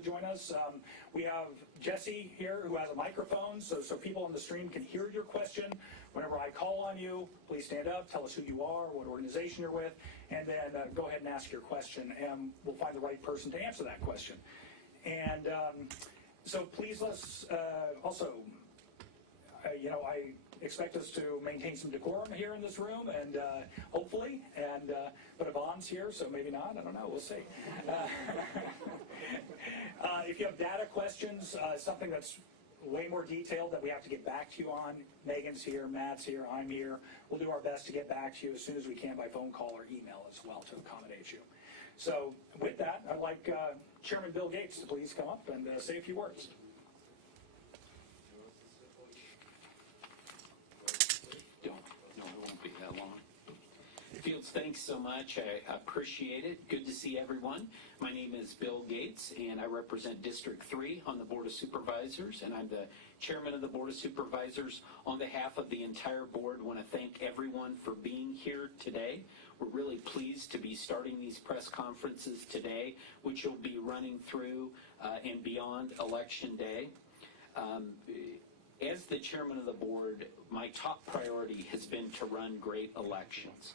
Join us. We have Jesse here who has a microphone, so people on the stream can hear your question. Whenever I call on you, please stand up, tell us who you are, what organization you're with, and then go ahead and ask your question, and we'll find the right person to answer that question. And so please let's also, I expect us to maintain some decorum here in this room, and hopefully, but Yvonne's here, so maybe not, I don't know, we'll see. If you have data questions, something that's way more detailed that we have to get back to you on, Megan's here, Matt's here, I'm here. We'll do our best to get back to you as soon as we can by phone call or email as well to accommodate you. So with that, I'd like Chairman Bill Gates to please come up and say a few words. No, it won't be that long. Fields, thanks so much. I appreciate it. Good to see everyone. My name is Bill Gates, and I represent District 3 on the Board of Supervisors, and I'm the chairman of the Board of Supervisors. On behalf of the entire board, I want to thank everyone for being here today. We're really pleased to be starting these press conferences today, which will be running through and beyond Election Day. As the chairman of the board, my top priority has been to run great elections.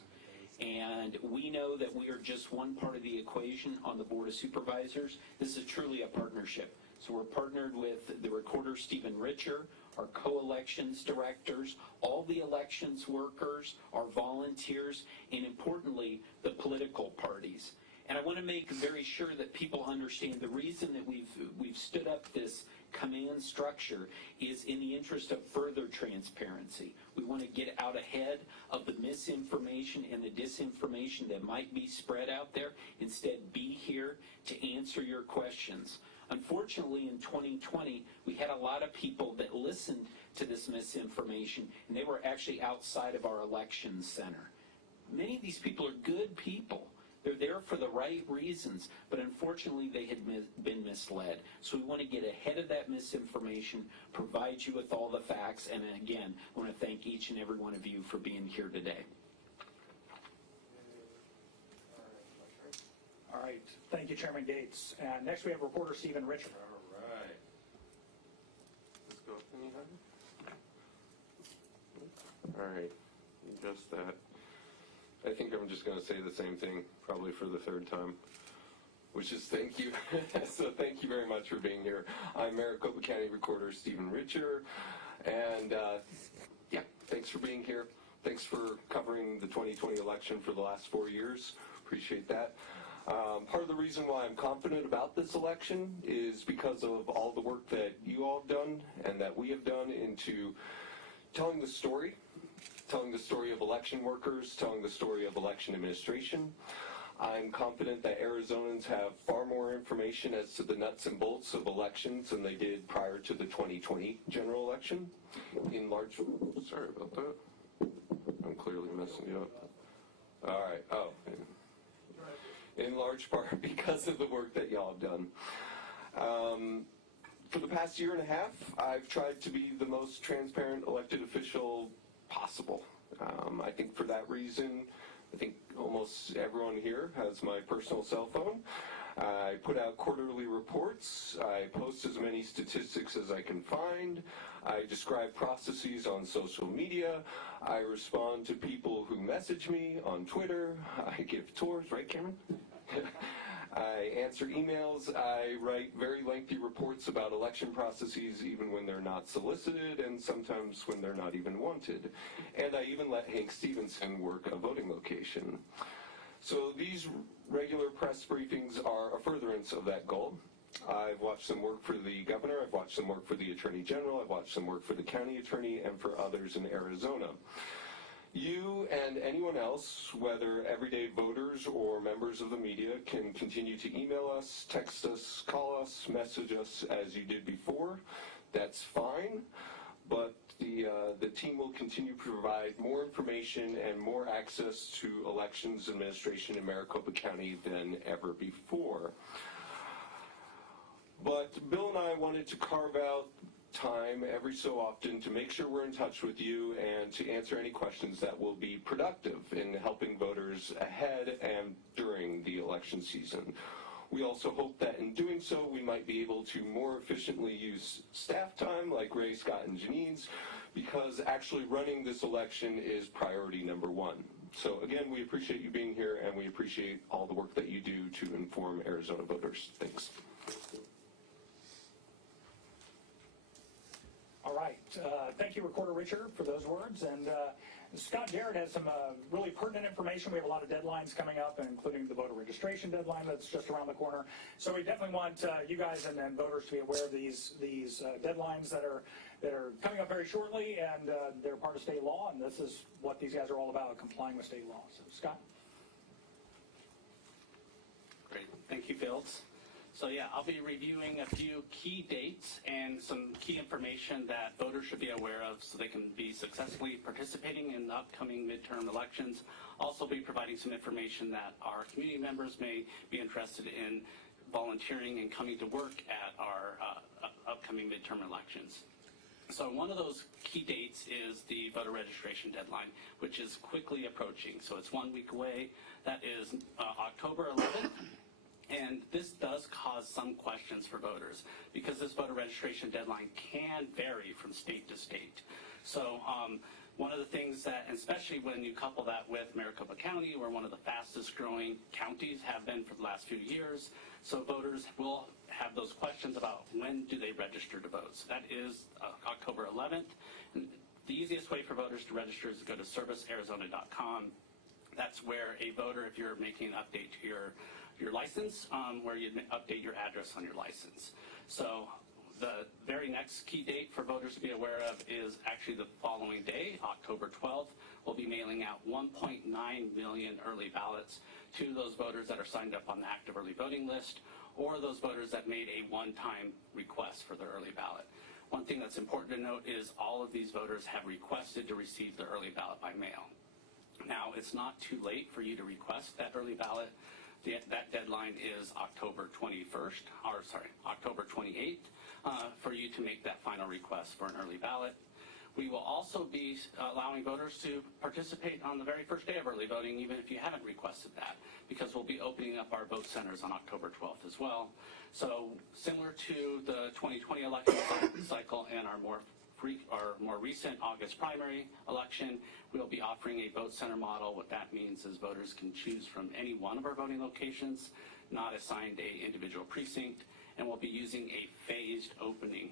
And we know that we are just one part of the equation on the Board of Supervisors. This is truly a partnership. So we're partnered with the recorder, Stephen Richter, our co-elections directors, all the elections workers, our volunteers, and importantly, the political parties. And I want to make very sure that people understand the reason that we've stood up this command structure is in the interest of further transparency. We want to get out ahead of the misinformation and the disinformation that might be spread out there. Instead, be here to answer your questions. Unfortunately, in 2020, we had a lot of people that listened to this misinformation, and they were actually outside of our elections center. Many of these people are good people. They're there for the right reasons, but unfortunately they had been misled. So we want to get ahead of that misinformation, provide you with all the facts, and again, I want to thank each and every one of you for being here today. All right, thank you, Chairman Gates. And next we have reporter Stephen Richter. All right. Let's go. All right, just that. I think I'm just going to say the same thing, probably for the third time, which is thank you. So thank you very much for being here. I'm Maricopa County Recorder Stephen Richter, and yeah, thanks for being here. Thanks for covering the 2020 election for the last 4 years. Appreciate that. Part of the reason why I'm confident about this election is because of all the work that you all have done and that we have done into telling the story of election workers, telling the story of election administration. I'm confident that Arizonans have far more information as to the nuts and bolts of elections than they did prior to the 2020 general election. In large, sorry about that. I'm clearly messing you up. All right. Oh, in large part because of the work that y'all have done. For the past year and a half, I've tried to be the most transparent elected official possible. I think for that reason, I think almost everyone here has my personal cell phone. I put out quarterly reports. I post as many statistics as I can find. I describe processes on social media. I respond to people who message me on Twitter. I give tours, right, Cameron? I answer emails. I write very lengthy reports about election processes even when they're not solicited and sometimes when they're not even wanted. And I even let Hank Stevenson work a voting location. So these regular press briefings are a furtherance of that goal. I've watched them work for the governor. I've watched them work for the attorney general. I've watched them work for the county attorney and for others in Arizona. You and anyone else, whether everyday voters or members of the media, can continue to email us, text us, call us, message us as you did before. That's fine, but the team will continue to provide more information and more access to elections administration in Maricopa County than ever before. But Bill and I wanted to carve out time every so often to make sure we're in touch with you and to answer any questions that will be productive in helping voters ahead and during the election season. We also hope that in doing so, we might be able to more efficiently use staff time like Ray, Scott, and Janine's, because actually running this election is priority number one. So again, we appreciate you being here, and we appreciate all the work that you do to inform Arizona voters. Thanks. All right. Thank you, Recorder Richter, for those words. And Scott Jarrett has some really pertinent information. We have a lot of deadlines coming up, including the voter registration deadline that's just around the corner. So we definitely want you guys and voters to be aware of these deadlines that are coming up very shortly, and they're part of state law, and this is what these guys are all about, complying with state law. So, Scott? Great. Thank you, Fields. So yeah, I'll be reviewing a few key dates and some key information that voters should be aware of so they can be successfully participating in the upcoming midterm elections. Also be providing some information that our community members may be interested in volunteering and coming to work at our upcoming midterm elections. So one of those key dates is the voter registration deadline, which is quickly approaching. So it's 1 week away. That is October 11th. And this does cause some questions for voters because this voter registration deadline can vary from state to state. So one of the things that, especially when you couple that with Maricopa County, where one of the fastest growing counties have been for the last few years, so voters will have those questions about when do they register to vote. So that is October 11th. And the easiest way for voters to register is to go to servicearizona.com. That's where a voter, if you're making an update to your license, where you update your address on your license. So the very next key date for voters to be aware of is actually the following day, October 12th. We'll be mailing out 1.9 million early ballots to those voters that are signed up on the active early voting list, or those voters that made a one-time request for their early ballot. One thing that's important to note is all of these voters have requested to receive the early ballot by mail. Now, it's not too late for you to request that early ballot. That deadline is October 28th for you to make that final request for an early ballot. We will also be allowing voters to participate on the very first day of early voting, even if you haven't requested that, because we'll be opening up our vote centers on October 12th as well. So similar to the 2020 election cycle and our more recent August primary election, we'll be offering a vote center model. What that means is voters can choose from any one of our voting locations, not assigned a individual precinct, and we'll be using a phased opening.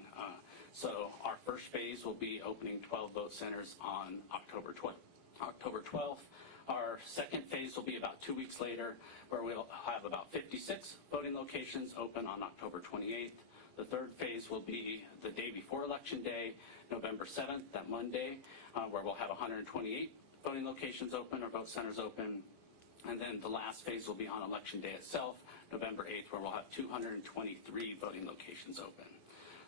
So our first phase will be opening 12 vote centers on October 12th. Our second phase will be about 2 weeks later, where we'll have about 56 voting locations open on October 28th. The third phase will be the day before Election Day, November 7th, that Monday, where we'll have 128 voting locations open or vote centers open. And then the last phase will be on Election Day itself, November 8th, where we'll have 223 voting locations open.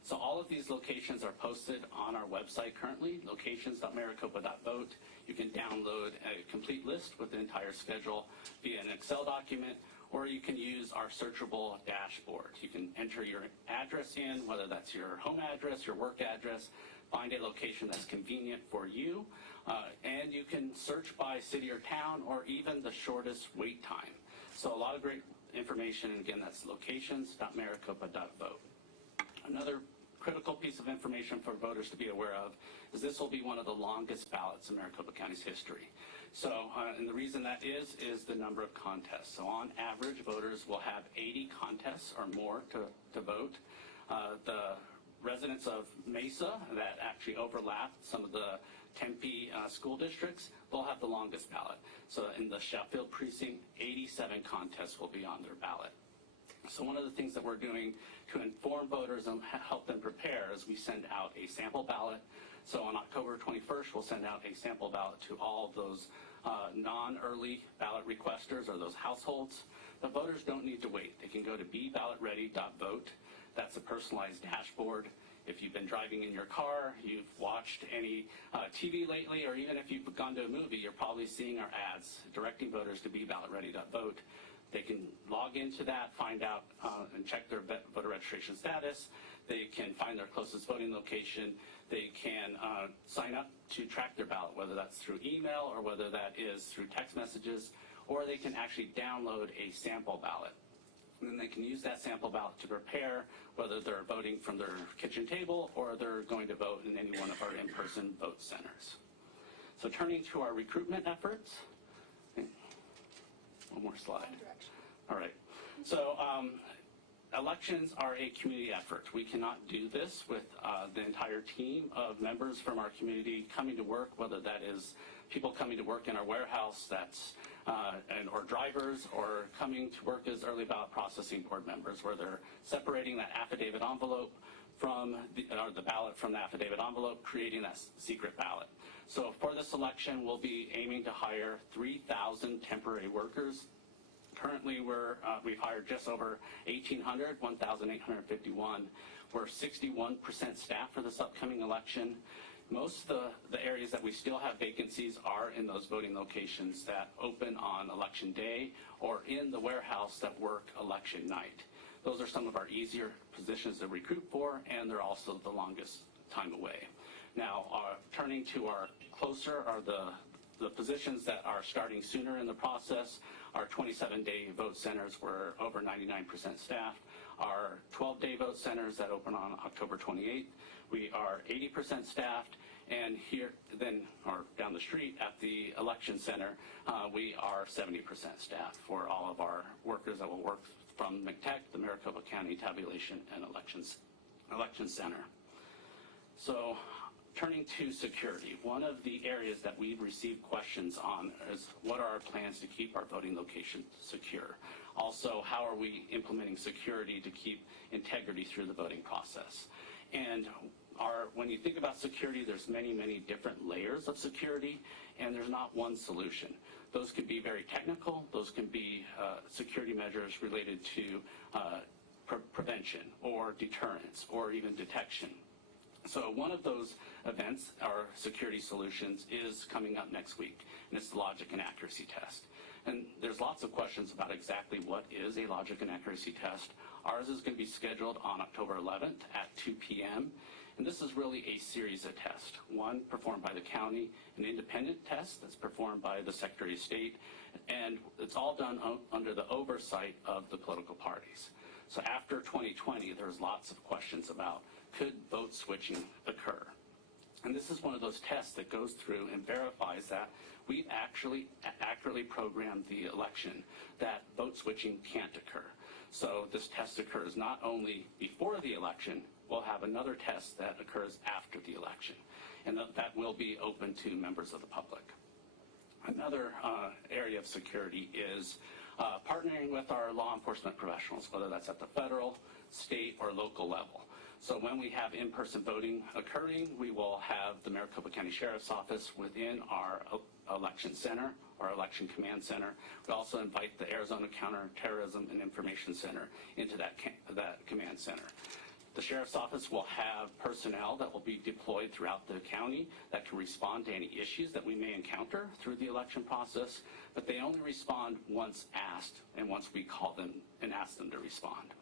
So all of these locations are posted on our website currently, locations.maricopa.vote. You can download a complete list with the entire schedule via an Excel document, or you can use our searchable dashboard. You can enter your address in, whether that's your home address, your work address, find a location that's convenient for you, and you can search by city or town, or even the shortest wait time. So a lot of great information, and again, that's locations.maricopa.vote. Another critical piece of information for voters to be aware of is this will be one of the longest ballots in Maricopa County's history. So, and the reason that is the number of contests. So on average, voters will have 80 contests or more to vote. The residents of Mesa that actually overlap some of the Tempe school districts, they'll have the longest ballot. So in the Sheffield precinct, 87 contests will be on their ballot. So one of the things that we're doing to inform voters and help them prepare is we send out a sample ballot. So on October 21st, we'll send out a sample ballot to all of those non-early ballot requesters or those households. The voters don't need to wait. They can go to beballotready.vote. That's a personalized dashboard. If you've been driving in your car, you've watched any TV lately, or even if you've gone to a movie, you're probably seeing our ads directing voters to beballotready.vote. They can log into that, find out and check their voter registration status. They can find their closest voting location. They can sign up to track their ballot, whether that's through email or whether that is through text messages, or they can actually download a sample ballot And then they can use that sample ballot to prepare whether they're voting from their kitchen table or they're going to vote in any one of our in-person vote centers. So turning to our recruitment efforts. One more slide. All right. So elections are a community effort. We cannot do this with the entire team of members from our community coming to work, whether that is people coming to work in our warehouse, or drivers, or coming to work as early ballot processing board members, where they're separating that affidavit envelope from the ballot from the affidavit envelope, creating that secret ballot. So for this election, we'll be aiming to hire 3,000 temporary workers. Currently, we've hired just over 1,800, 1,851. We're 61% staff for this upcoming election. Most of the areas that we still have vacancies are in those voting locations that open on election day or in the warehouse that work election night. Those are some of our easier positions to recruit for, and they're also the longest time away. Now, turning to our closer are the positions that are starting sooner in the process. Our 27-day vote centers were over 99% staffed. Our 12-day vote centers that open on October 28th, we are 80% staffed. And here, then, or down the street at the election center, we are 70% staffed for all of our workers that will work from McTech, the Maricopa County Tabulation and Election Center. So, turning to security, one of the areas that we've received questions on is what are our plans to keep our voting locations secure? Also, how are we implementing security to keep integrity through the voting process? And when you think about security, there's many, many different layers of security, and there's not one solution. Those can be very technical. Those can be security measures related to prevention or deterrence or even detection. So one of those events, our security solutions, is coming up next week, and it's the logic and accuracy test. And there's lots of questions about exactly what is a logic and accuracy test. Ours is going to be scheduled on October 11th at 2 p.m., and this is really a series of tests. One performed by the county, an independent test that's performed by the Secretary of State, and it's all done under the oversight of the political parties. So after 2020, there's lots of questions about could vote switching occur? And this is one of those tests that goes through and verifies that we've actually accurately programmed the election that vote switching can't occur. So this test occurs not only before the election, we'll have another test that occurs after the election, and that will be open to members of the public. Another area of security is partnering with our law enforcement professionals, whether that's at the federal, state, or local level. So when we have in-person voting occurring, we will have the Maricopa County Sheriff's Office within our election center, our election command center. We also invite the Arizona Counterterrorism and Information Center into that command center. The Sheriff's Office will have personnel that will be deployed throughout the county that can respond to any issues that we may encounter through the election process, but they only respond once asked and once we call them and ask them to respond.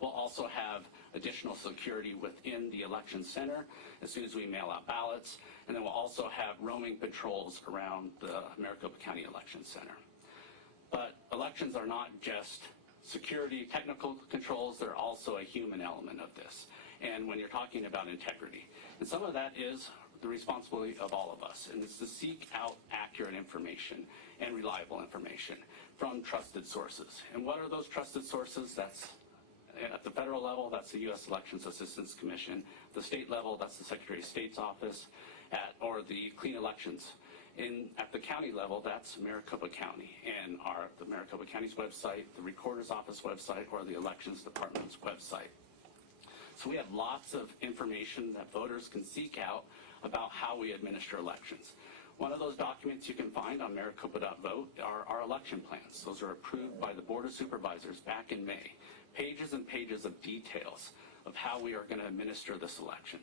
We'll also have additional security within the election center as soon as we mail out ballots, and then we'll also have roaming patrols around the Maricopa County Election Center. But elections are not just security, technical controls, they're also a human element of this. And when you're talking about integrity, and some of that is the responsibility of all of us, and it's to seek out accurate information and reliable information from trusted sources. And what are those trusted sources? That's at the federal level, that's the U.S. Elections Assistance Commission. The state level, that's the Secretary of State's office, or the Clean Elections. At the county level, that's Maricopa County, and the Maricopa County's website, the Recorder's Office website, or the Elections Department's website. So we have lots of information that voters can seek out about how we administer elections. One of those documents you can find on maricopa.vote are our election plans. Those are approved by the Board of Supervisors back in May. Pages and pages of details of how we are going to administer this election.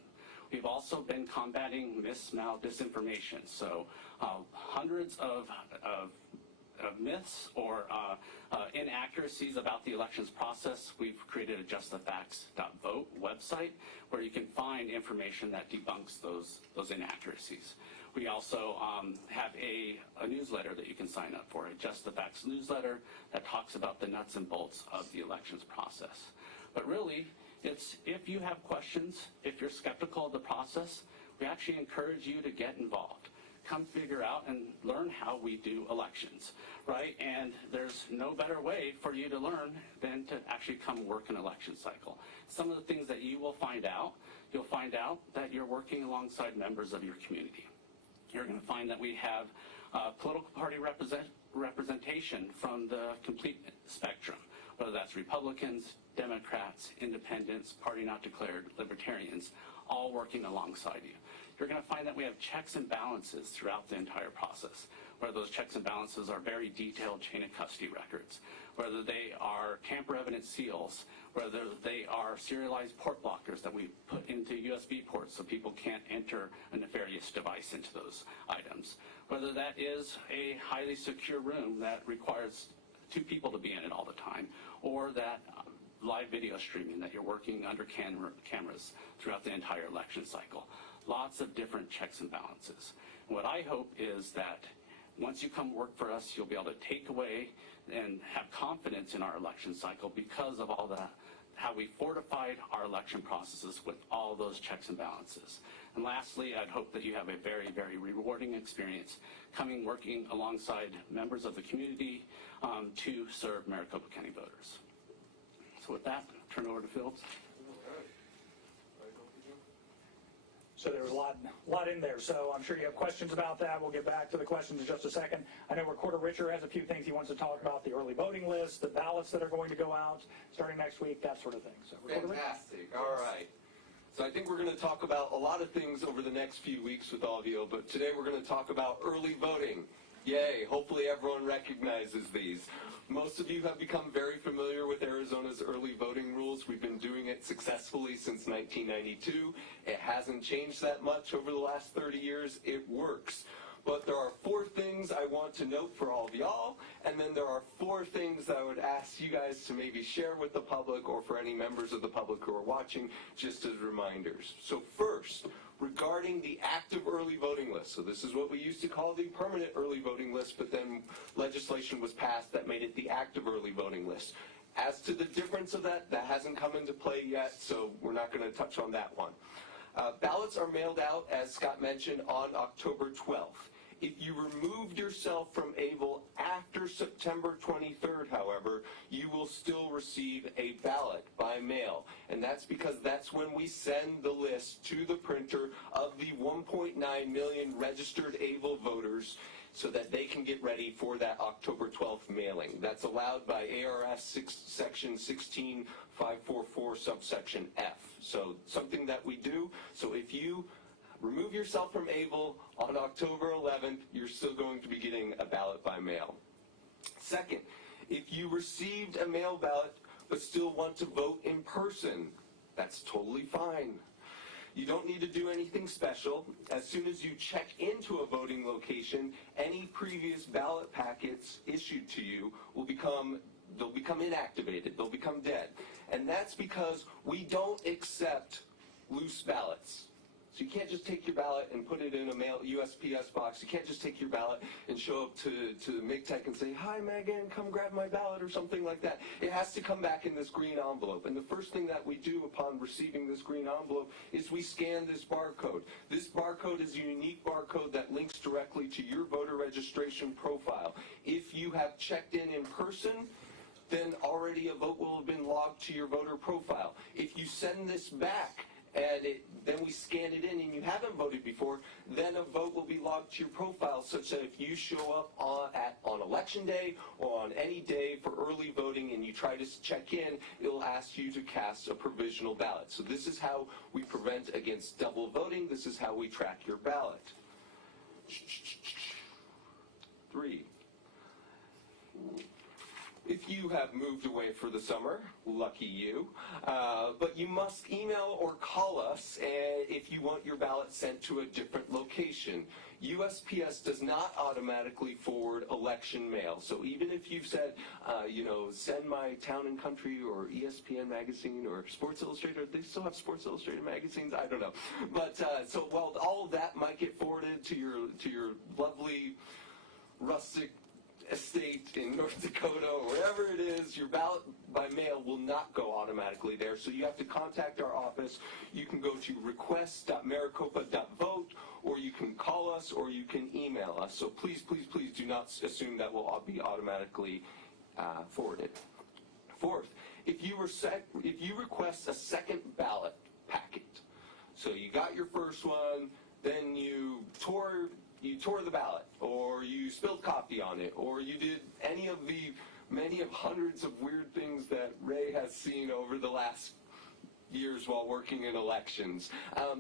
We've also been combating disinformation. So hundreds of myths or inaccuracies about the elections process, we've created a justthefacts.vote website where you can find information that debunks those inaccuracies. We also have a newsletter that you can sign up for, a Just the Facts newsletter that talks about the nuts and bolts of the elections process. But really, it's if you have questions, if you're skeptical of the process, we actually encourage you to get involved. Come figure out and learn how we do elections, right? And there's no better way for you to learn than to actually come work an election cycle. Some of the things that you will find out, you'll find out that you're working alongside members of your community. You're going to find that we have political party representation from the complete spectrum, whether that's Republicans, Democrats, Independents, Party Not Declared, Libertarians, all working alongside you. You're going to find that we have checks and balances throughout the entire process, where those checks and balances are very detailed chain of custody records, whether they are tamper evidence seals, whether they are serialized port blockers that we put into USB ports so people can't enter a nefarious device into those items, whether that is a highly secure room that requires 2 people to be in it all the time, or that live video streaming that you're working under cameras throughout the entire election cycle. Lots of different checks and balances. And what I hope is that once you come work for us, you'll be able to take away and have confidence in our election cycle because of all that, how we fortified our election processes with all those checks and balances. And lastly, I'd hope that you have a very, very rewarding experience coming working alongside members of the community to serve Maricopa County voters. So with that, turn it over to Phillips. So there was a lot in there, so I'm sure you have questions about that. We'll get back to the questions in just a second. I know Recorder Richter has a few things he wants to talk about, the early voting list, the ballots that are going to go out starting next week, that sort of thing. So, Fantastic. All right. So I think we're going to talk about a lot of things over the next few weeks with all of you, but today we're going to talk about early voting. Yay, hopefully everyone recognizes these. Most of you have become very familiar with Arizona's early voting rules. We've been doing it successfully since 1992. It hasn't changed that much over the last 30 years. It works. But there are 4 things I want to note for all of y'all, and then there are 4 things that I would ask you guys to maybe share with the public or for any members of the public who are watching, just as reminders. So first, regarding the active early voting list. So this is what we used to call the permanent early voting list, but then legislation was passed that made it the active early voting list. As to the difference of that hasn't come into play yet, so we're not going to touch on that one. Ballots are mailed out, as Scott mentioned, on October 12th. If you removed yourself from AEVL after September 23rd, however, you will still receive a ballot by mail. And that's because that's when we send the list to the printer of the 1.9 million registered AEVL voters so that they can get ready for that October 12th mailing. That's allowed by ARS section 16544 subsection F. So something that we do. So if you remove yourself from AEVL on October 11th, you're still going to be getting a ballot by mail. Second, if you received a mail ballot but still want to vote in person, that's totally fine. You don't need to do anything special. As soon as you check into a voting location, any previous ballot packets issued to you will they'll become inactivated, they'll become dead. And that's because we don't accept loose ballots. So you can't just take your ballot and put it in a USPS box. You can't just take your ballot and show up to MIGTech and say, "Hi, Megan, come grab my ballot," or something like that. It has to come back in this green envelope. And the first thing that we do upon receiving this green envelope is we scan this barcode. This barcode is a unique barcode that links directly to your voter registration profile. If you have checked in person, then already a vote will have been logged to your voter profile. If you send this back, and then we scan it in and you haven't voted before, then a vote will be logged to your profile such that if you show up on election day or on any day for early voting and you try to check in, it'll ask you to cast a provisional ballot. So this is how we prevent against double voting. This is how we track your ballot. 3. If you have moved away for the summer, lucky you, but you must email or call us if you want your ballot sent to a different location. USPS does not automatically forward election mail. So even if you've said, send my Town and Country or ESPN magazine or Sports Illustrated, they still have Sports Illustrated magazines? I don't know. But so while all of that might get forwarded to your lovely rustic estate in North Dakota or wherever it is, your ballot by mail will not go automatically there. So you have to contact our office. You can go to request.maricopa.vote, or you can call us, or you can email us. So please, please, please do not assume that will all be automatically forwarded. Fourth, if you request a second ballot packet, so you got your first one, then you tore the ballot, or you spilled coffee on it, or you did any of the many of hundreds of weird things that Ray has seen over the last years while working in elections,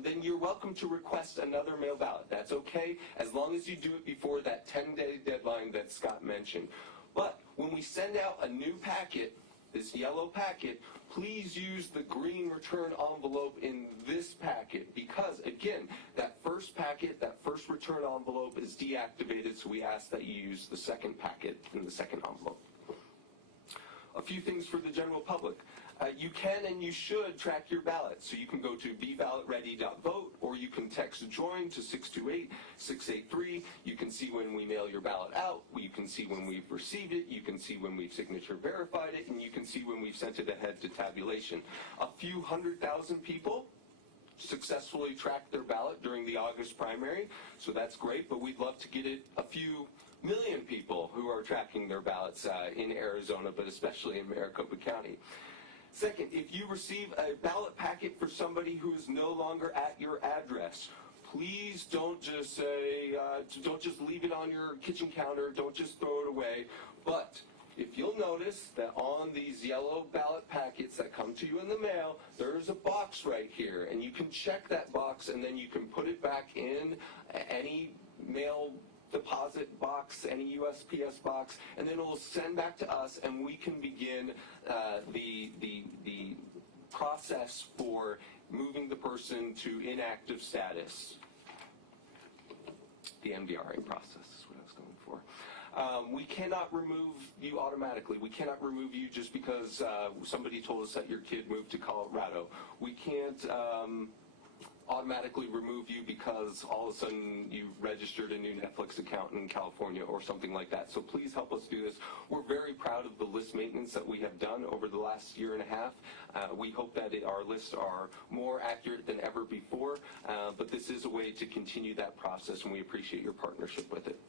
then you're welcome to request another mail ballot. That's okay, as long as you do it before that 10-day deadline that Scott mentioned. But when we send out a new packet, this yellow packet, please use the green return envelope in this packet, because again, that first packet, that first return envelope is deactivated, so we ask that you use the second packet in the second envelope. A few things for the general public. You can and you should track your ballot. So you can go to beballotready.vote, or you can text JOIN to 628-683. You can see when we mail your ballot out. You can see when we've received it. You can see when we've signature verified it. And you can see when we've sent it ahead to tabulation. A few 100,000 people successfully tracked their ballot during the August primary. So that's great, but we'd love to get it a few million people who are tracking their ballots in Arizona, but especially in Maricopa County. Second, if you receive a ballot packet for somebody who is no longer at your address, please don't just say, don't just leave it on your kitchen counter, don't just throw it away. But if you'll notice that on these yellow ballot packets that come to you in the mail, there's a box right here, and you can check that box, and then you can put it back in any mail deposit box, any USPS box, and then it will send back to us, and we can begin the process for moving the person to inactive status. The MVRA process is what I was going for. We cannot remove you automatically. We cannot remove you just because somebody told us that your kid moved to Colorado. We can't automatically remove you because all of a sudden you registered a new Netflix account in California or something like that. So please help us do this. We're very proud of the list maintenance that we have done over the last year and a half. We hope that our lists are more accurate than ever before, but this is a way to continue that process, and we appreciate your partnership with it.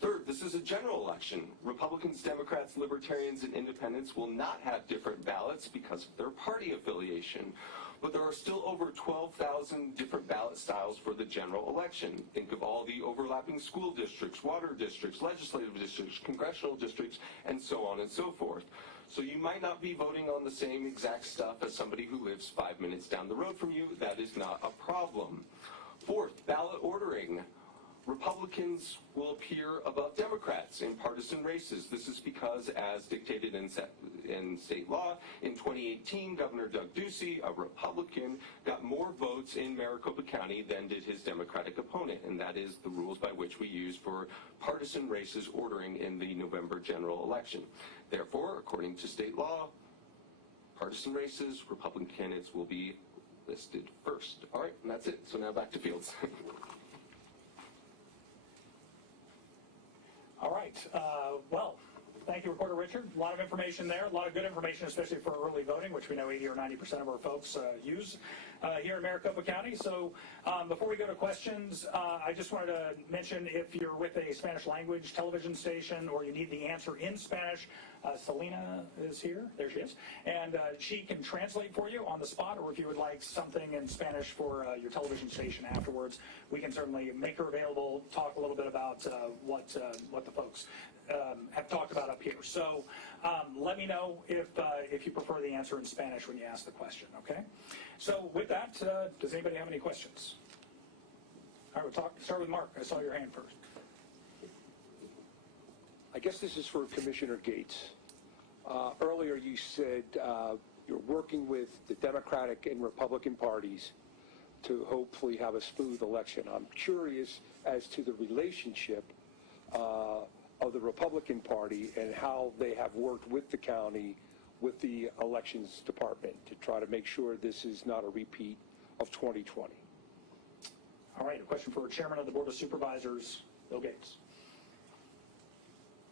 Third, this is a general election. Republicans, Democrats, Libertarians, and Independents will not have different ballots because of their party affiliation. But there are still over 12,000 different ballot styles for the general election. Think of all the overlapping school districts, water districts, legislative districts, congressional districts, and so on and so forth. So you might not be voting on the same exact stuff as somebody who lives 5 minutes down the road from you. That is not a problem. Fourth, ballot ordering. Republicans will appear above Democrats in partisan races. This is because, as dictated in state law, in 2018, Governor Doug Ducey, a Republican, got more votes in Maricopa County than did his Democratic opponent, and that is the rules by which we use for partisan races ordering in the November general election. Therefore, according to state law, partisan races, Republican candidates will be listed first. All right, and that's it. So now back to Fields. All right. Well, thank you, Reporter Richard. A lot of information there, a lot of good information, especially for early voting, which we know 80 or 90% of our folks use here in Maricopa County. So before we go to questions, I just wanted to mention, if you're with a Spanish language television station or you need the answer in Spanish, Selena is here. There she is. And she can translate for you on the spot, or if you would like something in Spanish for your television station afterwards, we can certainly make her available, talk a little bit about what the folks have talked about up here. So let me know if you prefer the answer in Spanish when you ask the question, okay? So with that, does anybody have any questions? All right, we'll start with Mark. I saw your hand first. I guess this is for Commissioner Gates. Earlier you said you're working with the Democratic and Republican parties to hopefully have a smooth election. I'm curious as to the relationship of the Republican Party and how they have worked with the county, with the elections department to try to make sure this is not a repeat of 2020. All right, a question for Chairman of the Board of Supervisors, Bill Gates.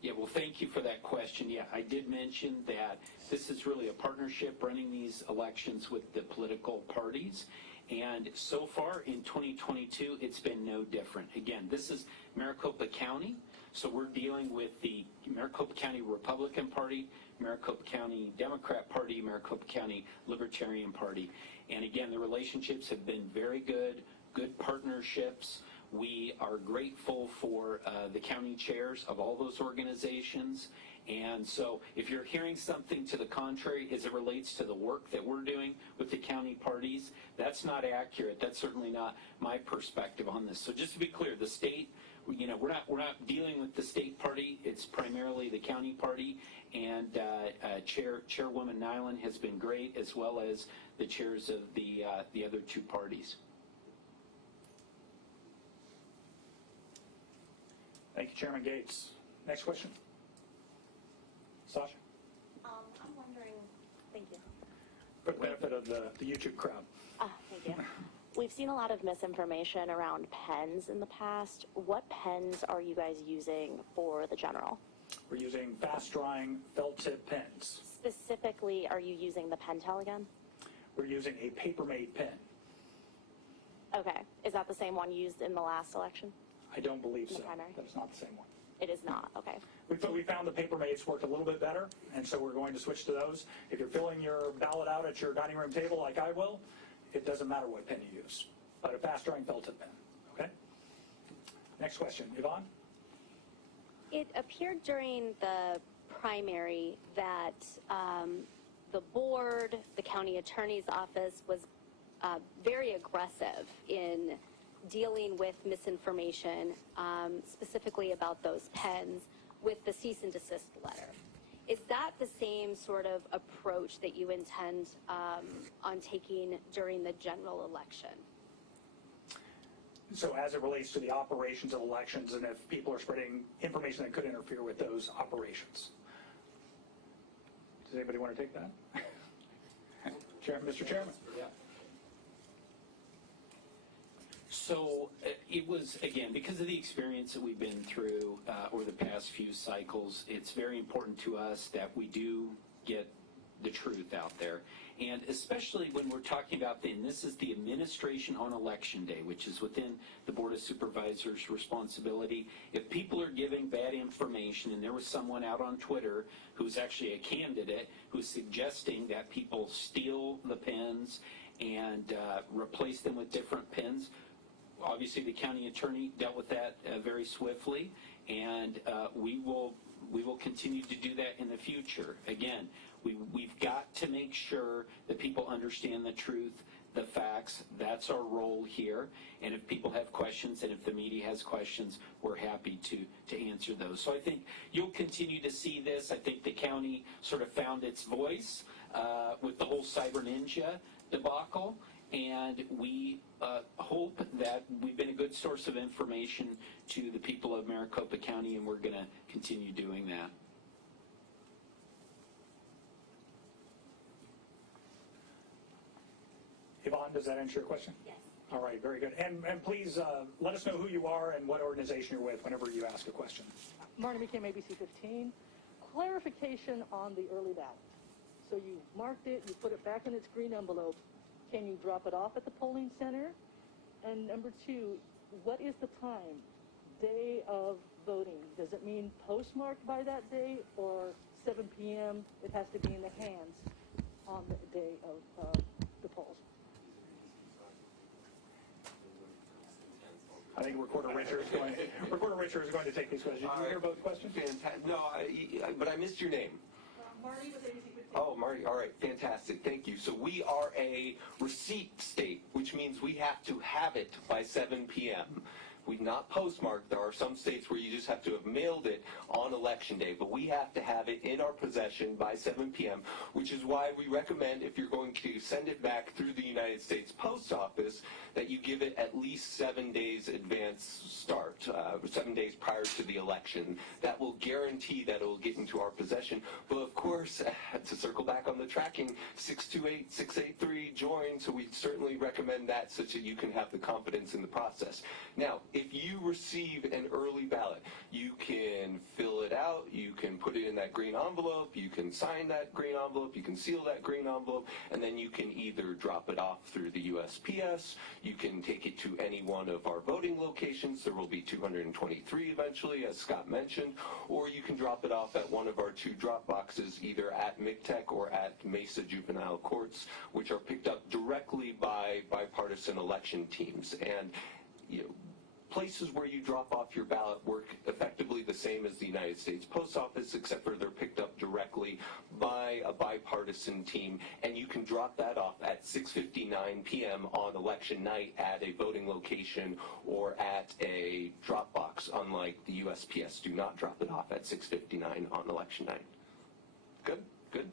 Yeah, well, thank you for that question. Yeah, I did mention that this is really a partnership running these elections with the political parties. And so far in 2022, it's been no different. Again, this is Maricopa County, so we're dealing with the Maricopa County Republican Party, Maricopa County Democrat Party, Maricopa County Libertarian Party. And again, the relationships have been very good partnerships. We are grateful for the county chairs of all those organizations. And so if you're hearing something to the contrary as it relates to the work that we're doing with the county parties, that's not accurate. That's certainly not my perspective on this. So just to be clear, the state, you know, we're not dealing with the state party. It's primarily the county party. And Chairwoman Nyland has been great, as well as the chairs of the other two parties. Thank you, Chairman Gates. Next question. Sasha? I'm wondering, thank you. For the benefit of the YouTube crowd. Thank you. We've seen a lot of misinformation around pens in the past. What pens are you guys using for the general? We're using fast-drying felt-tip pens. Specifically, are you using the Pentel again? We're using a paper-made pen. Okay. Is that the same one used in the last election? I don't believe so. The primary? That is not the same one. It is not. Okay. We found the paper-mates worked a little bit better, and so we're going to switch to those. If you're filling your ballot out at your dining room table like I will, it doesn't matter what pen you use, but a fast-drying felt-tip pen, okay? Next question. Yvonne? It appeared during the primary that the board, the county attorney's office was very aggressive in dealing with misinformation, specifically about those pens, with the cease and desist letter. Is that the same sort of approach that you intend on taking during the general election? So as it relates to the operations of elections and if people are spreading information that could interfere with those operations. Does anybody want to take that? Mr. Chairman? Yeah. So it was, again, because of the experience that we've been through over the past few cycles, it's very important to us that we do get the truth out there. And especially when we're talking about, and this is the administration on election day, which is within the Board of Supervisors' responsibility. If people are giving bad information, and there was someone out on Twitter who's actually a candidate who's suggesting that people steal the pens and replace them with different pens, obviously the county attorney dealt with that very swiftly, and we will continue to do that in the future. Again, we've got to make sure that people understand the truth, the facts. That's our role here. And if people have questions and if the media has questions, we're happy to answer those. So I think you'll continue to see this. I think the county sort of found its voice with the whole Cyber Ninja debacle. And we hope that we've been a good source of information to the people of Maricopa County, and we're going to continue doing that. Yvonne, does that answer your question? Yes. All right, very good. And please let us know who you are and what organization you're with whenever you ask a question. Marty McCain, ABC 15. Clarification on the early ballot. So you marked it, you put it back in its green envelope. Can you drop it off at the polling center? And number two, what is the time, day of voting? Does it mean postmarked by that day, or 7 p.m. it has to be in the hands on the day of the polls? I think Recorder Richter is going to take these questions. Did you hear both questions? Fantastic. No, but I missed your name. Marty with ABC 15. Oh, Marty, all right, fantastic, thank you. So we are a receipt state, which means we have to have it by 7 p.m. We've not postmarked. There are some states where you just have to have mailed it on election day, but we have to have it in our possession by 7 p.m., which is why we recommend, if you're going to send it back through the United States Post Office, that you give it at least 7 days advance start, 7 days prior to the election. That will guarantee that it will get into our possession. But of course, to circle back on the tracking, 628-683 join, so we certainly recommend that such that you can have the confidence in the process. Now, if you receive an early ballot, you can fill it out, you can put it in that green envelope, you can sign that green envelope, you can seal that green envelope, and then you can either drop it off through the USPS, you can take it to any one of our voting locations. There will be 223 eventually, as Scott mentioned, or you can drop it off at one of our 2 drop boxes, either at MCTEC or at Mesa Juvenile Courts, which are picked up directly by bipartisan election teams. And places where you drop off your ballot work effectively the same as the United States Post Office, except for they're picked up directly by a bipartisan team, and you can drop that off at 6:59 p.m. on election night at a voting location or at a drop box, unlike the USPS do not drop it off at 6:59 on election night. Good? Good.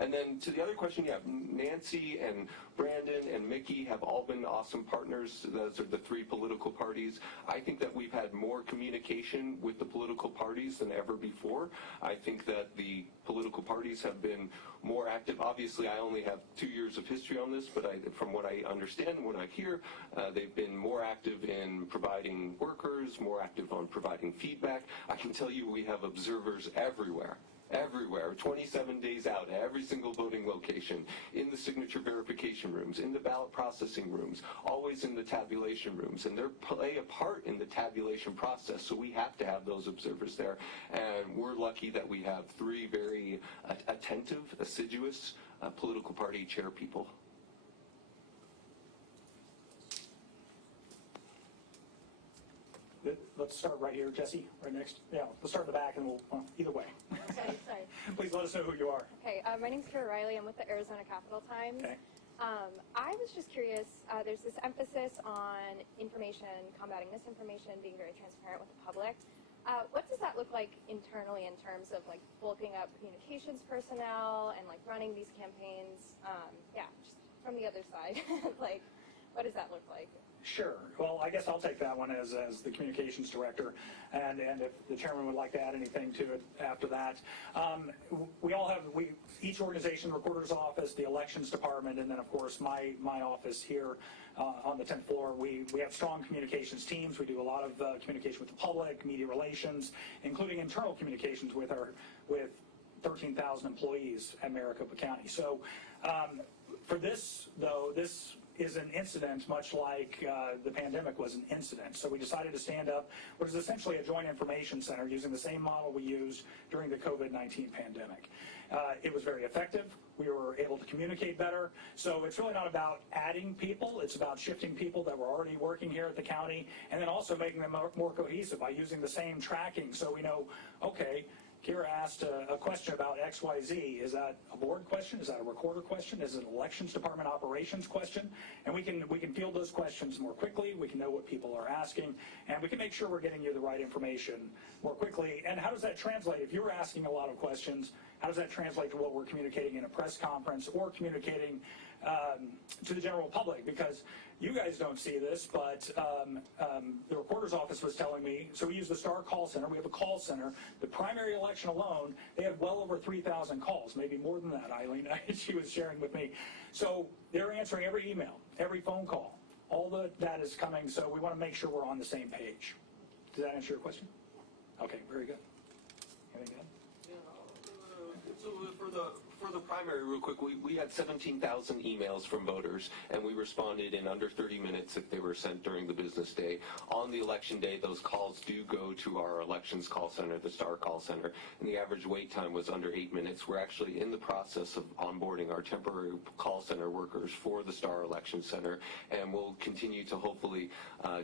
And then to the other question, yeah, Nancy and Brandon and Mickey have all been awesome partners. Those are the 3 political parties. I think that we've had more communication with the political parties than ever before. I think that the political parties have been more active. Obviously, I only have 2 years of history on this, but from what I understand and what I hear, they've been more active in providing workers, more active on providing feedback. I can tell you we have observers everywhere, 27 days out, at every single voting location, in the signature verification rooms, in the ballot processing rooms, always in the tabulation rooms, and they play a part in the tabulation process, so we have to have those observers there. And we're lucky that we have 3 very attentive, assiduous political party chair people. Let's start right here, Jesse, right next. Yeah, let's start in the back, and we'll, either way. Sorry. Please let us know who you are. Okay, my name's Kara Riley. I'm with the Arizona Capital Times. Okay. I was just curious, there's this emphasis on information, combating misinformation, being very transparent with the public. What does that look like internally in terms of like bulking up communications personnel and like running these campaigns? Just from the other side, like what does that look like? Sure. Well, I guess I'll take that one as the communications director, and if the chairman would like to add anything to it after that. Each organization, recorder's office, the elections department, and then of course my office here on the 10th floor, we have strong communications teams. We do a lot of communication with the public, media relations, including internal communications with 13,000 employees at Maricopa County. So for this, though, this is an incident much like the pandemic was an incident. So we decided to stand up what is essentially a joint information center using the same model we used during the COVID-19 pandemic. It was very effective. We were able to communicate better. So it's really not about adding people. It's about shifting people that were already working here at the county, and then also making them more cohesive by using the same tracking. So we know, okay, Kira asked a question about XYZ. Is that a board question? Is that a recorder question? Is it an elections department operations question? And we can field those questions more quickly. We can know what people are asking, and we can make sure we're getting you the right information more quickly. And how does that translate? If you're asking a lot of questions, how does that translate to what we're communicating in a press conference or communicating to the general public? Because you guys don't see this, but the recorder's office was telling me, so we use the STAR call center. We have a call center. The primary election alone, they had well over 3,000 calls, maybe more than that, Eileen. She was sharing with me. So they're answering every email, every phone call. All that is coming, so we want to make sure we're on the same page. Does that answer your question? Okay, very good. Anything to add? So for the primary, real quick, we had 17,000 emails from voters, and we responded in under 30 minutes if they were sent during the business day. On the election day, those calls do go to our elections call center, the STAR call center, and the average wait time was under 8 minutes. We're actually in the process of onboarding our temporary call center workers for the STAR election center, and we'll continue to hopefully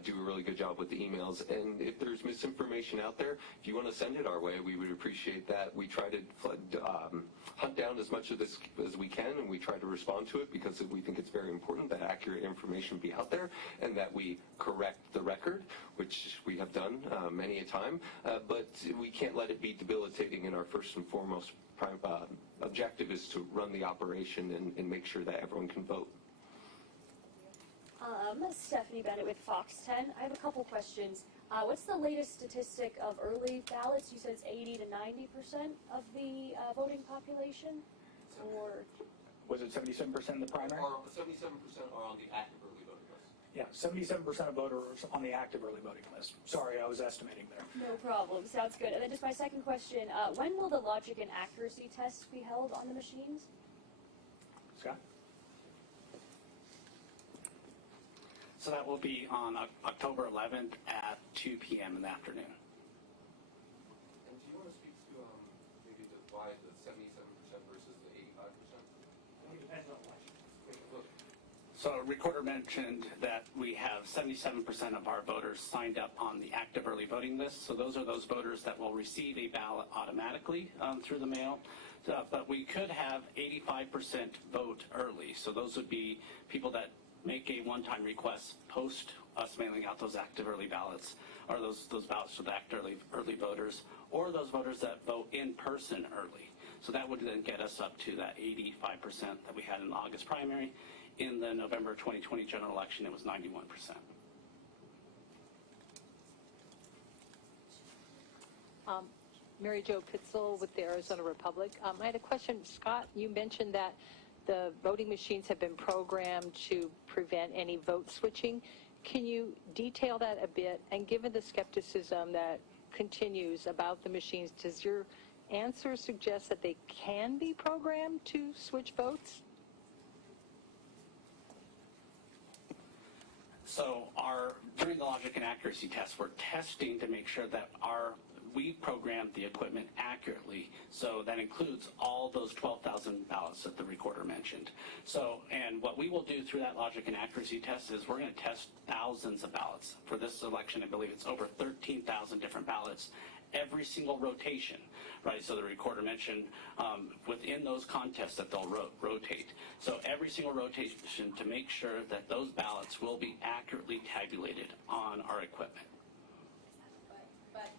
do a really good job with the emails. And if there's misinformation out there, if you want to send it our way, we would appreciate that. We try to hunt down as as much of this as we can, and we try to respond to it because we think it's very important that accurate information be out there and that we correct the record, which we have done many a time. But we can't let it be debilitating, and our first and foremost objective is to run the operation and make sure that everyone can vote. Stephanie Bennett with Fox 10. I have a couple questions. What's the latest statistic of early ballots? You said it's 80 to 90% of the voting population? Or Was it 77% in the primary? 77% are on the active early voting list. Yeah, 77% of voters on the active early voting list. Sorry, I was estimating there. no problem. Sounds good. And then just my second question, when will the logic and accuracy tests be held on the machines? Scott? So that will be on October 11th at 2 p.m. in the afternoon. And do you want to speak to maybe why the 77% versus the 85%? It depends on election. So Recorder mentioned that we have 77% of our voters signed up on the active early voting list. So those are those voters that will receive a ballot automatically through the mail. But we could have 85% vote early. So those would be people that make a one-time request post us mailing out those active early ballots, or those ballots for the active early voters, or those voters that vote in person early. So that would then get us up to that 85% that we had in the August primary. In the November 2020 general election, it was 91%. Mary Jo Pitzel with the Arizona Republic. I had a question. Scott, you mentioned that the voting machines have been programmed to prevent any vote switching. Can you detail that a bit? And given the skepticism that continues about the machines, does your answer suggest that they can be programmed to switch votes? So during the logic and accuracy test, we're testing to make sure that we programmed the equipment accurately. So that includes all those 12,000 ballots that the recorder mentioned. So, and what we will do through that logic and accuracy test is we're going to test thousands of ballots. For this election, I believe it's over 13,000 different ballots every single rotation, right? So the recorder mentioned within those contests that they'll rotate. So every single rotation to make sure that those ballots will be accurately tabulated on our equipment. But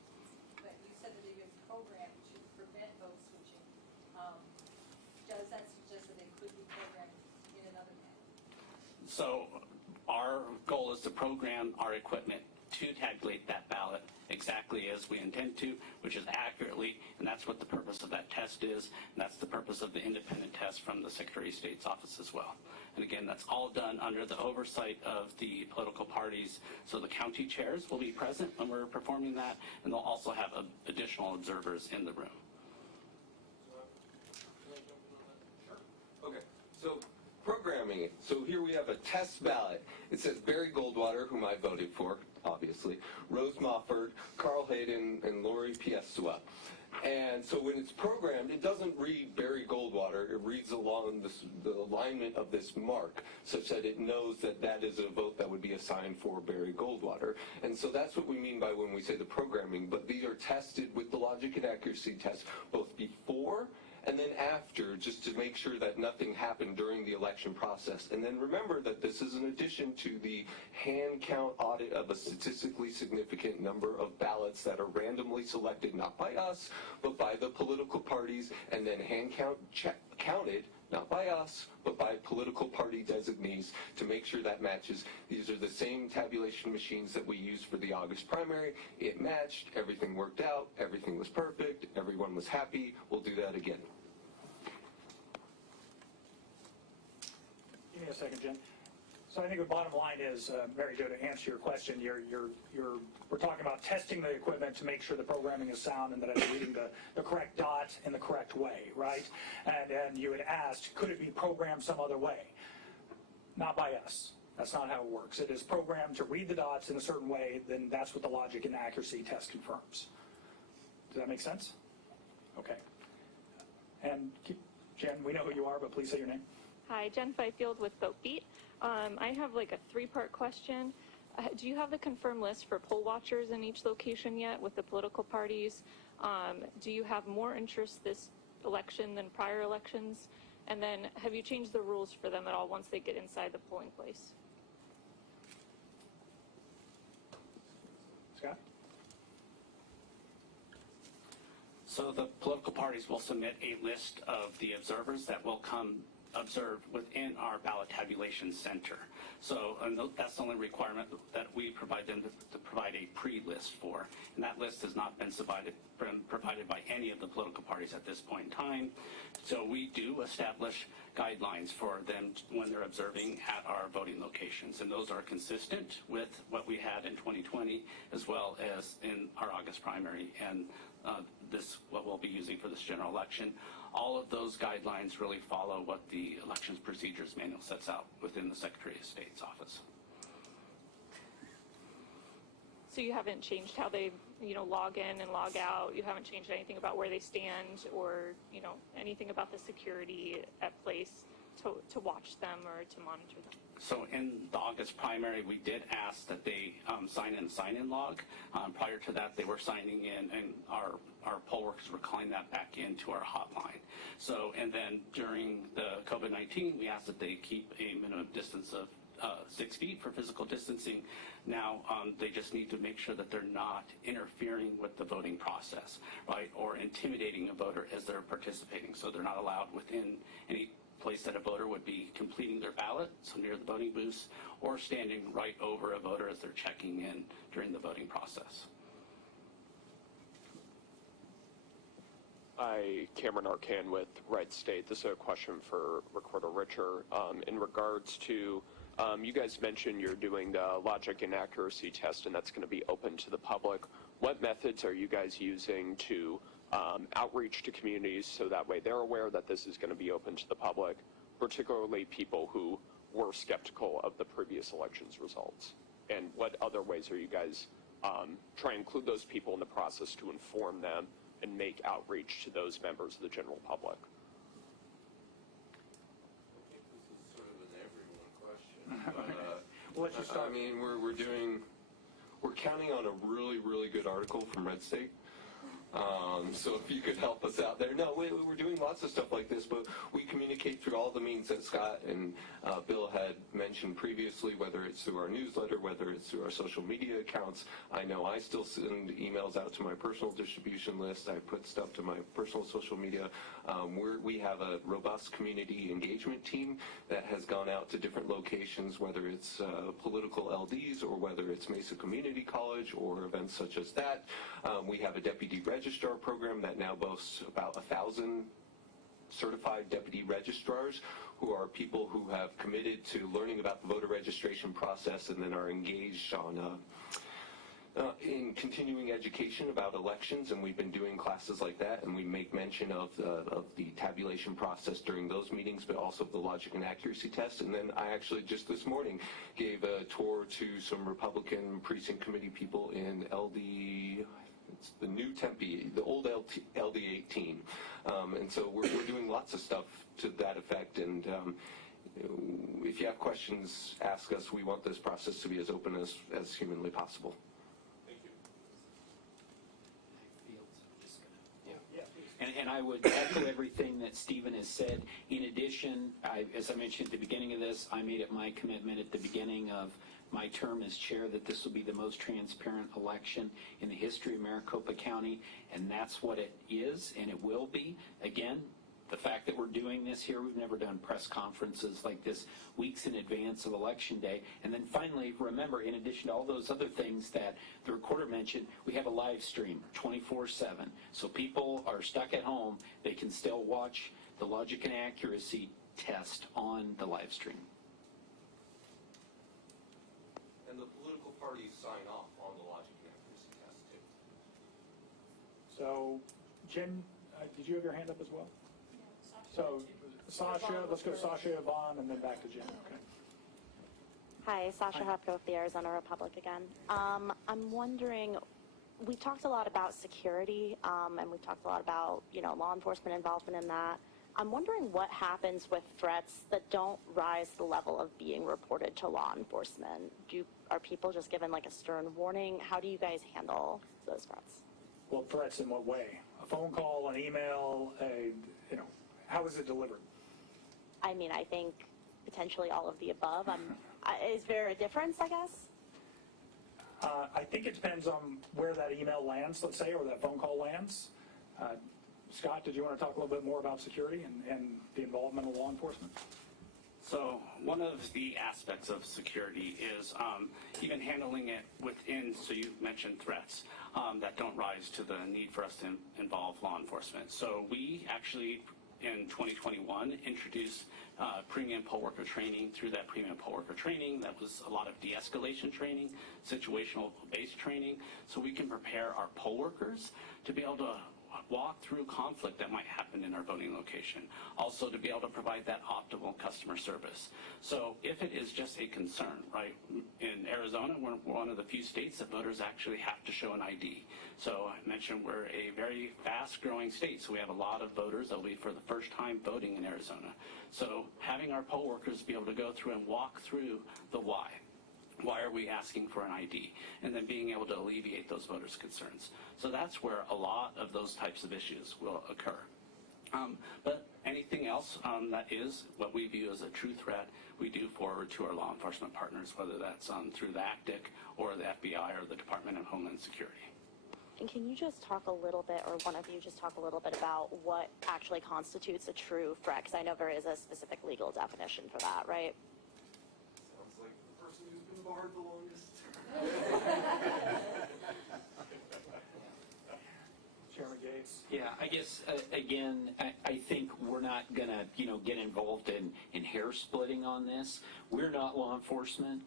you said that they've been programmed to prevent vote switching. Does that suggest that they could be programmed in another manner? So our goal is to program our equipment to tabulate that ballot exactly as we intend to, which is accurately, and that's what the purpose of that test is, and that's the purpose of the independent test from the Secretary of State's office as well. And again, that's all done under the oversight of the political parties, so the county chairs will be present when we're performing that, and they'll also have additional observers in the room. Okay, so programming it. So here we have a test ballot. It says Barry Goldwater, whom I voted for, obviously, Rose Mofford, Carl Hayden, and Lori Piestua. And so when it's programmed, it doesn't read Barry Goldwater. It reads along the alignment of this mark, such that it knows that that is a vote that would be assigned for Barry Goldwater. And so that's what we mean by when we say the programming. But these are tested with the logic and accuracy test both before and then after, just to make sure that nothing happened during the election process. And then remember that this is in addition to the hand count audit of a statistically significant number of ballots that are randomly selected, not by us, but by the political parties, and then hand count counted, not by us, but by political party designees to make sure that matches. These are the same tabulation machines that we used for the August primary. It matched, everything worked out, everything was perfect, everyone was happy. We'll do that again. Give me a second, Jen. So I think the bottom line is, Mary Jo, to answer your question, we're talking about testing the equipment to make sure the programming is sound and that it's reading the correct dot in the correct way, right? And you had asked, could it be programmed some other way? Not by us. That's not how it works. It is programmed to read the dots in a certain way, then that's what the logic and accuracy test confirms. Does that make sense? Okay. And Jen, we know who you are, but please say your name. Hi, Jen Fifield with VoteBeat. I have like a three-part question. Do you have the confirmed list for poll watchers in each location yet with the political parties? Do you have more interest this election than prior elections? And then have you changed the rules for them at all once they get inside the polling place? Scott? So the political parties will submit a list of the observers that will come observe within our ballot tabulation center. So that's the only requirement that we provide them to provide a pre-list for. And that list has not been provided by any of the political parties at this point in time. So we do establish guidelines for them when they're observing at our voting locations. And those are consistent with what we had in 2020 as well as in our August primary and what we'll be using for this general election. All of those guidelines really follow what the Elections Procedures Manual sets out within the Secretary of State's office. So you haven't changed how they, log in and log out? You haven't changed anything about where they stand or, anything about the security at place to watch them or to monitor them? So in the August primary, we did ask that they sign-in log. Prior to that, they were signing in, and our poll workers were calling that back into our hotline. So, and then during the COVID-19, we asked that they keep a minimum distance of 6 feet for physical distancing. Now, they just need to make sure that they're not interfering with the voting process, right, or intimidating a voter as they're participating. So they're not allowed within any place that a voter would be completing their ballot, so near the voting booths, or standing right over a voter as they're checking in during the voting process. Hi, Cameron Arcan with Red State. This is a question for Recorder Richter. In regards to, you guys mentioned you're doing the logic and accuracy test, and that's going to be open to the public. What methods are you guys using to outreach to communities so that way they're aware that this is going to be open to the public, particularly people who were skeptical of the previous elections results? And what other ways are you guys trying to include those people in the process to inform them and make outreach to those members of the general public? I think this is sort of an everyone question. Well, let's just start. I mean, we're counting on a really, really good article from Red State. So if you could help us out there. No, we're doing lots of stuff like this, but we communicate through all the means that Scott and Bill had mentioned previously, whether it's through our newsletter, whether it's through our social media accounts. I know I still send emails out to my personal distribution list. I put stuff to my personal social media. We have a robust community engagement team that has gone out to different locations, whether it's political LDs or whether it's Mesa Community College or events such as that. We have a deputy registrar program that now boasts about 1,000 certified deputy registrars who are people who have committed to learning about the voter registration process and then are engaged in continuing education about elections, and we've been doing classes like that, and we make mention of the tabulation process during those meetings, but also the logic and accuracy test. And then I actually just this morning gave a tour to some Republican precinct committee people in it's the new Tempe, the old LD 18. And so we're doing lots of stuff to that effect. And if you have questions, ask us. We want this process to be as open as humanly possible. Thank you. And I would echo everything that Stephen has said. In addition, as I mentioned at the beginning of this, I made it my commitment at the beginning of my term as chair that this will be the most transparent election in the history of Maricopa County, and that's what it is, and it will be. Again, the fact that we're doing this here, we've never done press conferences like this weeks in advance of Election Day. And then finally, remember, in addition to all those other things that the recorder mentioned, we have a live stream 24/7. So people are stuck at home, they can still watch the logic and accuracy test on the live stream. And the political parties sign off on the logic and accuracy test too. So, Jen, did you have your hand up as well? So, Sasha, let's go Sasha, Yvonne, and then back to Jen. Okay. Hi, Sasha Hopko with the Arizona Republic again. I'm wondering, we talked a lot about security, and we talked a lot about, law enforcement involvement in that. I'm wondering what happens with threats that don't rise to the level of being reported to law enforcement. Are people just given like a stern warning? How do you guys handle those threats? Well, threats in what way? A phone call, an email, how is it delivered? I mean, I think potentially all of the above. Is there a difference, I guess? I think it depends on where that email lands, let's say, or that phone call lands. Scott, did you want to talk a little bit more about security and the involvement of law enforcement? So one of the aspects of security is even handling it within, so you mentioned threats that don't rise to the need for us to involve law enforcement. So we actually, in 2021, introduced premium poll worker training. Through that premium poll worker training, that was a lot of de-escalation training, situational based training, so we can prepare our poll workers to be able to walk through conflict that might happen in our voting location. Also to be able to provide that optimal customer service. So if it is just a concern, right, in Arizona, we're one of the few states that voters actually have to show an ID. So I mentioned we're a very fast growing state, so we have a lot of voters that will be for the first time voting in Arizona. So having our poll workers be able to go through and walk through the why. Why are we asking for an ID? And then being able to alleviate those voters' concerns. So that's where a lot of those types of issues will occur. But anything else that is what we view as a true threat, we do forward to our law enforcement partners, whether that's through the ACTIC or the FBI or the Department of Homeland Security. And can you just talk a little bit, or one of you just talk a little bit about what actually constitutes a true threat? Because I know there is a specific legal definition for that, right? Sounds like the person who's been barred the longest. Chairman Gates? Yeah, I guess, again, I think we're not going to, get involved in hair splitting on this. We're not law enforcement.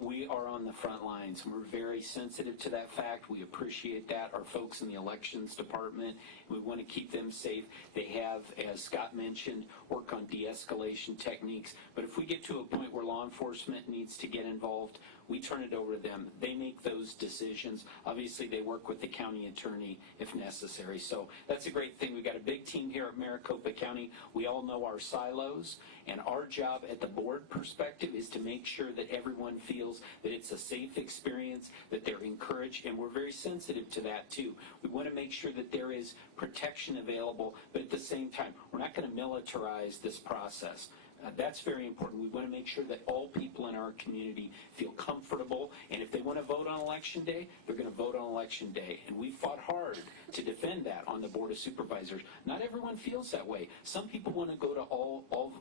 We are on the front lines, and we're very sensitive to that fact. We appreciate that. Our folks in the elections department, we want to keep them safe. They have, as Scott mentioned, work on de-escalation techniques. But if we get to a point where law enforcement needs to get involved, we turn it over to them. They make those decisions. Obviously, they work with the county attorney if necessary. So that's a great thing. We've got a big team here at Maricopa County. We all know our silos, and our job at the board perspective is to make sure that everyone feels that it's a safe experience, that they're encouraged, and we're very sensitive to that too. We want to make sure that there is protection available, but at the same time, we're not going to militarize this process. That's very important. We want to make sure that all people in our community feel comfortable, and if they want to vote on Election Day, they're going to vote on Election Day. And we fought hard to defend that on the Board of Supervisors. Not everyone feels that way. Some people want to go to all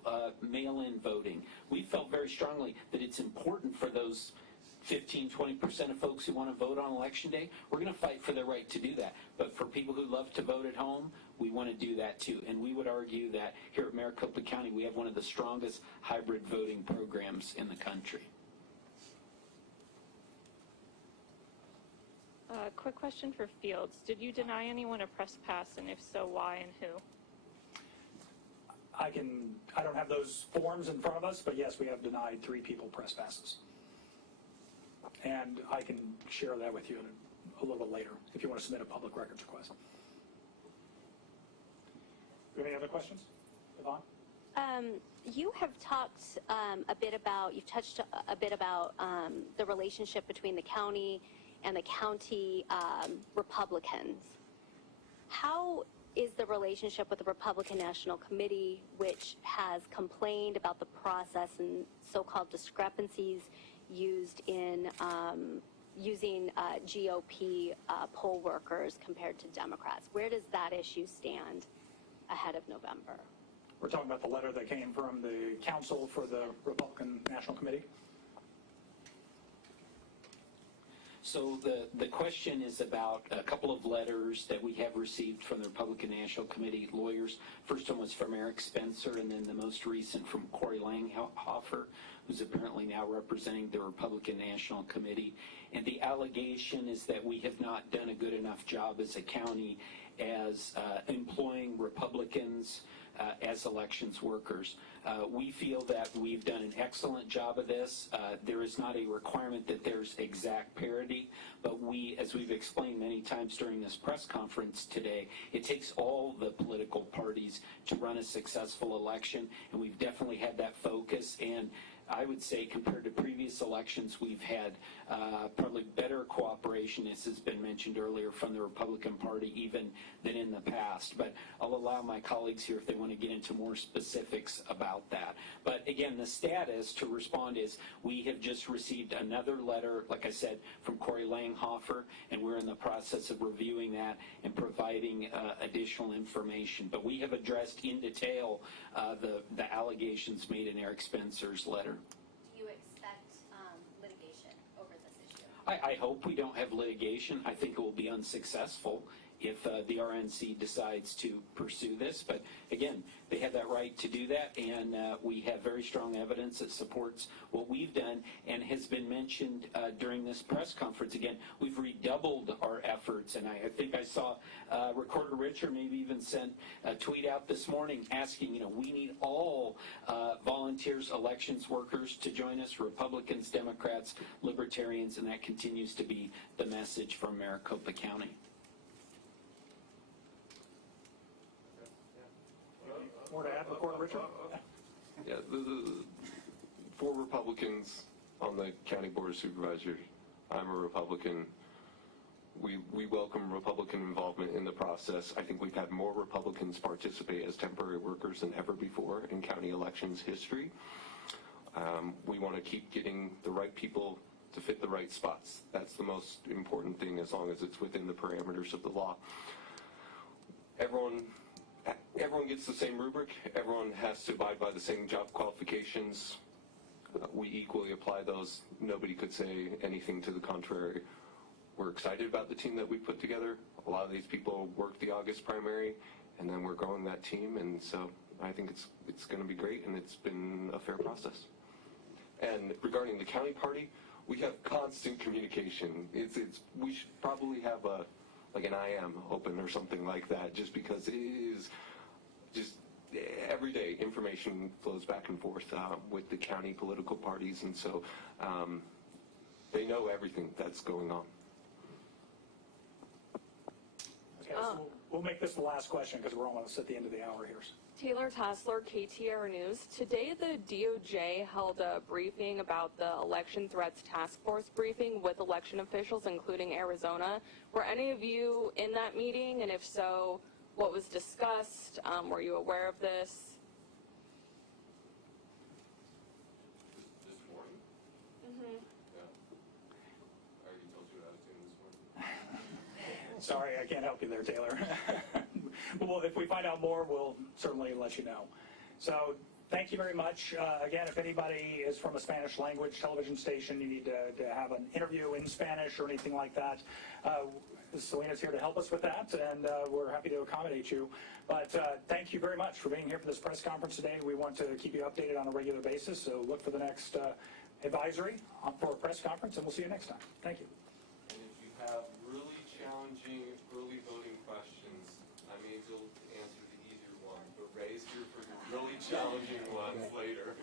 mail-in voting. We felt very strongly that it's important for those 15-20% of folks who want to vote on Election Day. We're going to fight for their right to do that. But for people who love to vote at home, we want to do that too. And we would argue that here at Maricopa County, we have one of the strongest hybrid voting programs in the country. Quick question for Fields. Did you deny anyone a press pass, and if so, why and who? I don't have those forms in front of us, but yes, we have denied 3 people press passes. And I can share that with you a little bit later if you want to submit a public records request. Do you have any other questions? Yvonne? You have talked you've touched a bit about the relationship between the county and the county Republicans. How is the relationship with the Republican National Committee, which has complained about the process and so-called discrepancies used in using GOP poll workers compared to Democrats? Where does that issue stand ahead of November? We're talking about the letter that came from the council for the Republican National Committee. So the question is about a couple of letters that we have received from the Republican National Committee lawyers. First one was from Eric Spencer, and then the most recent from Corey Langhofer, who's apparently now representing the Republican National Committee. And the allegation is that we have not done a good enough job as a county as employing Republicans as elections workers. We feel that we've done an excellent job of this. There is not a requirement that there's exact parity, but we, as we've explained many times during this press conference today, it takes all the political parties to run a successful election, and we've definitely had that focus. And I would say compared to previous elections, we've had probably better cooperation, as has been mentioned earlier, from the Republican Party even than in the past. But I'll allow my colleagues here if they want to get into more specifics about that. But again, the status to respond is we have just received another letter, like I said, from Corey Langhofer, and we're in the process of reviewing that and providing additional information. But we have addressed in detail the allegations made in Eric Spencer's letter. Do you expect litigation over this issue? I hope we don't have litigation. I think it will be unsuccessful if the RNC decides to pursue this. But again, they have that right to do that, and we have very strong evidence that supports what we've done and has been mentioned during this press conference. Again, we've redoubled our efforts, and I think I saw Recorder Richter maybe even sent a tweet out this morning asking, we need all volunteers, elections workers to join us, Republicans, Democrats, Libertarians, and that continues to be the message from Maricopa County. More to add, Recorder Richard? Yeah, the 4 Republicans on the County Board of Supervisors. I'm a Republican. We welcome Republican involvement in the process. I think we've had more Republicans participate as temporary workers than ever before in county elections history. We want to keep getting the right people to fit the right spots. That's the most important thing, as long as it's within the parameters of the law. Everyone gets the same rubric. Everyone has to abide by the same job qualifications. We equally apply those. Nobody could say anything to the contrary. We're excited about the team that we put together. A lot of these people worked the August primary, and then we're growing that team, and so I think it's going to be great, and it's been a fair process. And regarding the county party, we have constant communication. We should probably have like an IM open or something like that, just because it is just every day information flows back and forth with the county political parties, and so they know everything that's going on. Okay, so we'll make this the last question because we're almost at the end of the hour here. Taylor Tassler, KTR News. Today, the DOJ held a briefing about the Election Threats Task Force briefing with election officials, including Arizona. Were any of you in that meeting? And if so, what was discussed? Were you aware of this? This morning? Mm-hmm. Yeah. I already told you what I was doing this morning. Sorry, I can't help you there, Taylor. Well, if we find out more, we'll certainly let you know. So thank you very much. Again, if anybody is from a Spanish language television station, you need to have an interview in Spanish or anything like that, Selena's here to help us with that, and we're happy to accommodate you. But thank you very much for being here for this press conference today. We want to keep you updated on a regular basis, so look for the next advisory for a press conference, and we'll see you next time. Thank you. And if you have really challenging early voting questions, I may be able to answer the easier one, but raise your really challenging ones later.